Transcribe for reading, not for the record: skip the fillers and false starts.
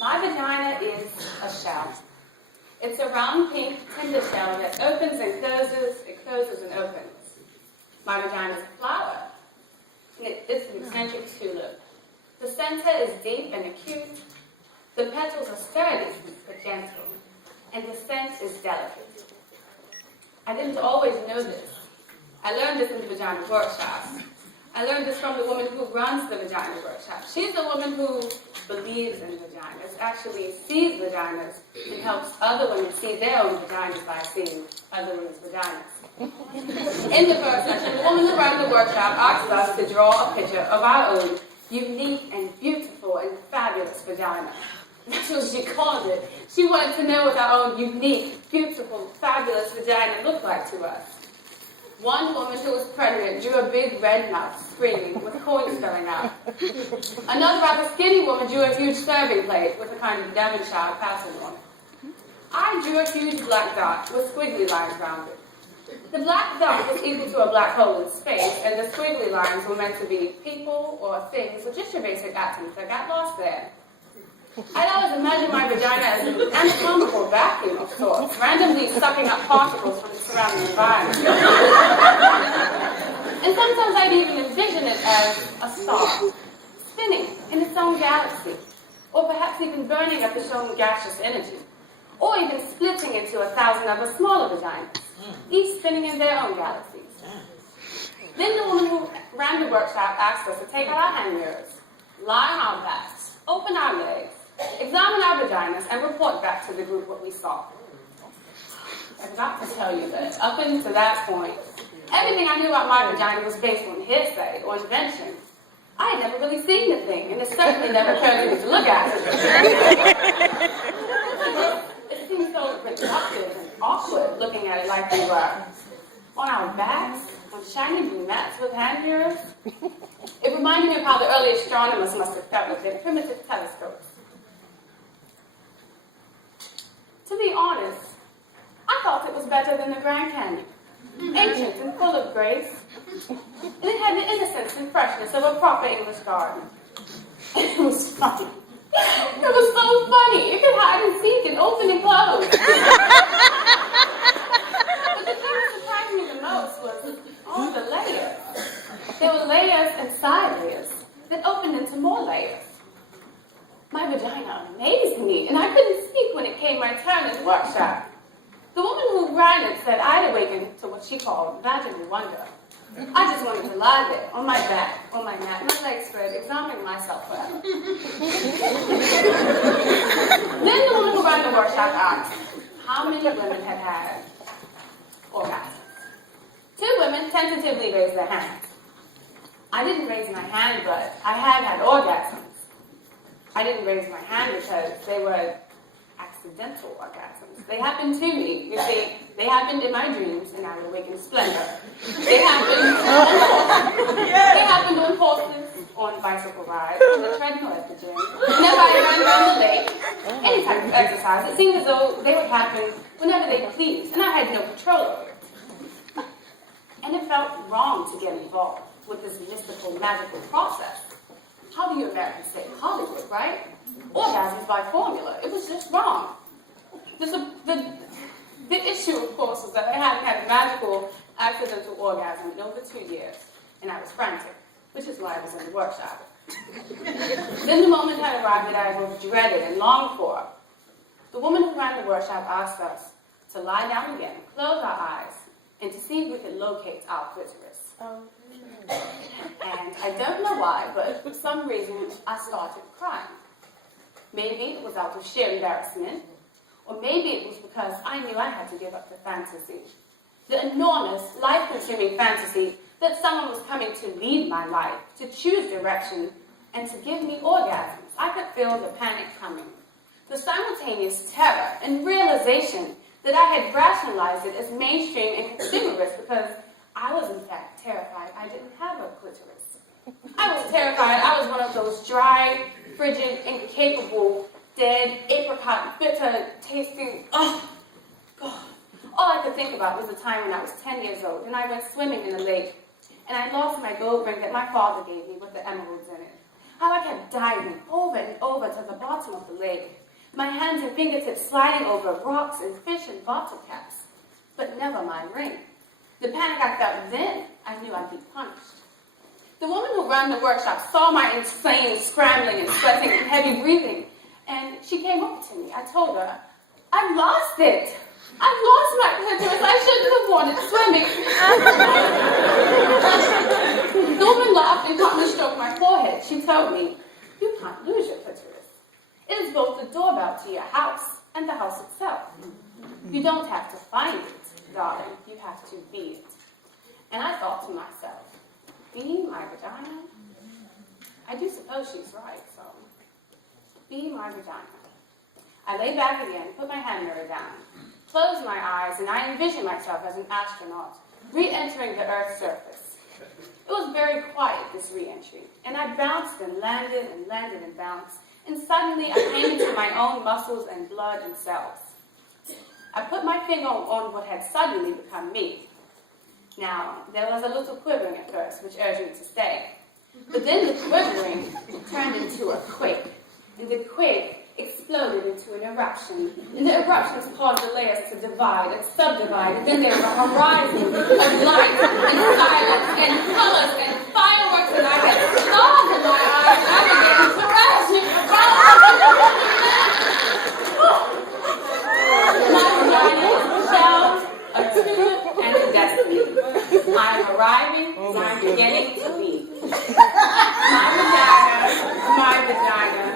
My vagina is a shell. It's a round, pink, tender shell that opens and closes, it closes and opens. My vagina is a flower. It's an eccentric tulip. The center is deep and acute. The petals are sturdy but gentle. And the scent is delicate. I didn't always know this. I learned this in the Vagina Workshop. I learned this from the woman who runs the Vagina Workshop. She's the woman who believes in vaginas, actually sees vaginas, and helps other women see their own vaginas by seeing other women's vaginas. In the first session, the woman who ran the workshop asked us to draw a picture of our own unique and beautiful and fabulous vagina. That's what she called it. She wanted to know what our own unique, beautiful, fabulous vagina looked like to us. One woman who was pregnant drew a big red mouth, screaming, with coins coming out. Another rather skinny woman drew a huge serving plate with a kind of Devonshire pattern on it. I drew a huge black dot with squiggly lines around it. The black dot was equal to a black hole in space, and the squiggly lines were meant to be people or things, or just your basic atoms that got lost there. I always imagined my vagina as an anatomical vacuum of sorts, randomly sucking up particles from the surrounding environment. And sometimes I'd even envision it as a star, spinning in its own galaxy, or perhaps even burning up its own gaseous energy, or even splitting into 1,000 other smaller vaginas, each spinning in their own galaxies. Then the woman who ran the workshop asked us to take out our hand mirrors, lie on our backs, open our legs, examine our vaginas, and report back to the group what we saw. I forgot to tell you that up until that point, everything I knew about my vagina was based on hearsay or invention. I had never really seen the thing, and it certainly never occurred to me to look at it. It seemed so reductive and awkward looking at it like we were on our backs, on shiny brunettes with hand mirrors. It reminded me of how the early astronomers must have felt with their primitive telescopes. To be honest, I thought it was better than the Grand Canyon, ancient and full of grace, and it had the innocence and freshness of a proper English garden. It was funny. It was so funny. It could hide and seek and open and close. But the thing that surprised me the most was all the layers. There were layers and side layers that opened into more layers. My vagina amazed me, and I couldn't speak when it came my turn in the workshop. The woman who ran it said I'd awakened to what she called vaginal wonder. I just wanted to lie there, on my back, on my mat, my legs spread, examining myself forever. Then the woman who ran the workshop asked how many women had had orgasms. 2 women tentatively raised their hands. I didn't raise my hand, but I had had orgasms. I didn't raise my hand because they were accidental orgasms. They happened to me. You see, they happened in my dreams, and I would awaken in splendor. They happened on horses, on bicycle rides, on the treadmill at the gym. Whenever I ran around the lake, any type of exercise, it seemed as though they would happen whenever they pleased, and I had no control over it. And it felt wrong to get involved with this mystical, magical process. How do you Americans say Hollywood, right? Orgasms by formula. It was just wrong. The issue, of course, was that I hadn't had a magical, accidental orgasm in over 2 years, and I was frantic, which is why I was in the workshop. Then the moment had arrived that I both dreaded and longed for. The woman who ran the workshop asked us to lie down again, close our eyes, and to see if we could locate our clitoris. And I don't know why, but for some reason, I started crying. Maybe it was out of sheer embarrassment, or maybe it was because I knew I had to give up the fantasy. The enormous, life-consuming fantasy that someone was coming to lead my life, to choose direction, and to give me orgasms. I could feel the panic coming. The simultaneous terror and realization that I had rationalized it as mainstream and consumerist because I was, in fact, terrified I didn't have a clitoris. I was terrified I was one of those dry, frigid, incapable, dead, apricot, bitter-tasting, God. All I could think about was the time when I was 10 years old, and I went swimming in the lake, and I lost my gold ring that my father gave me with the emeralds in it. How I kept diving over and over to the bottom of the lake, my hands and fingertips sliding over rocks and fish and bottle caps, but never my ring. The panic I felt then, I knew I'd be punished. The woman who ran the workshop saw my insane scrambling and sweating and heavy breathing, and she came over to me. I told her, I've lost it. I've lost my clitoris. I shouldn't have wanted swimming. The woman laughed and calmly stroked my forehead. She told me, you can't lose your clitoris. It is both the doorbell to your house and the house itself. You don't have to find it, darling. You have to be it. And I thought to myself, be my vagina? I do suppose she's right, so be my vagina. I lay back again, put my hand mirror down, closed my eyes, and I envisioned myself as an astronaut, re-entering the Earth's surface. It was very quiet, this re-entry, and I bounced and landed and landed and bounced, and suddenly I came into my own muscles and blood and cells. I put my finger on what had suddenly become me. Now, there was a little quivering at first, which urged me to stay. But then the quivering turned into a quake, and the quake exploded into an eruption. And the eruptions caused the layers to divide and subdivide, and then there was a horizon of light and silence and colors and fireworks, and I had stars in my eyes, and I began crashing around. My vagina is a shell, a truth, and a destiny. I am arriving, and I'm beginning to be. My vagina,